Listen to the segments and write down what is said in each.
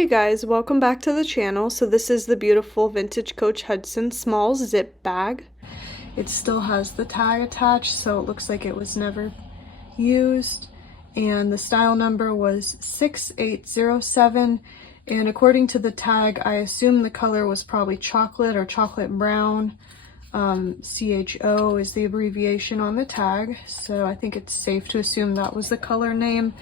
Hey guys, welcome back to the channel. So this is the beautiful vintage Coach Hudson small zip bag. It still has the tag attached, so it looks like it was never used. And the style number was 6807. And according to the tag, I assume the color was probably chocolate or chocolate brown. CHO is the abbreviation on the tag, so I think it's safe to assume that was the color name.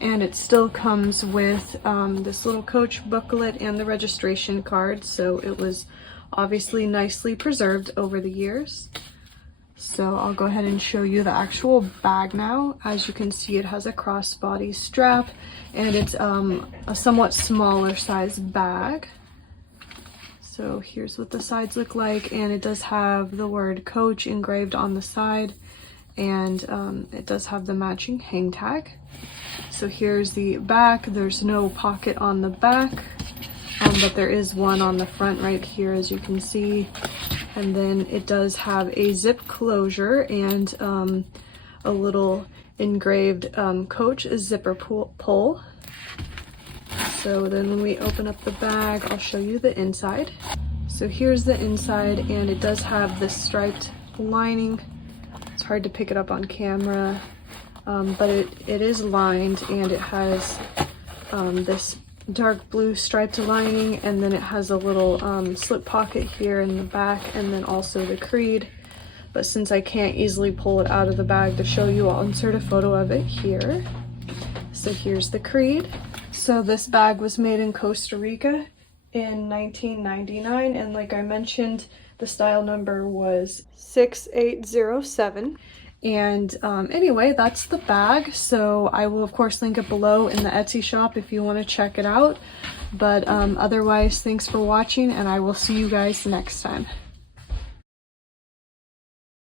And it still comes with this little Coach booklet and the registration card, so it was obviously nicely preserved over the years. So I'll go ahead and show you the actual bag now. As you can see, it has a crossbody strap, and it's a somewhat smaller size bag. So here's what the sides look like, and it does have the word Coach engraved on the side, and it does have the matching hang tag. So here's the back. There's no pocket on the back, but there is one on the front right here, as you can see. And then it does have a zip closure and a little engraved Coach zipper pull. So then when we open up the bag, I'll show you the inside. So here's the inside, and it does have this striped lining. It's hard to pick it up on camera, but it is lined, and it has this dark blue striped lining, and then it has a little slip pocket here in the back, and then also the creed. But since I can't easily pull it out of the bag to show you, I'll insert a photo of it here. So here's the creed. So this bag was made in Costa Rica in 1999, and like I mentioned, the style number was 6807. And anyway, that's the bag. So I will of course link it below in the Etsy shop if you want to check it out. But otherwise, thanks for watching, and I will see you guys next time.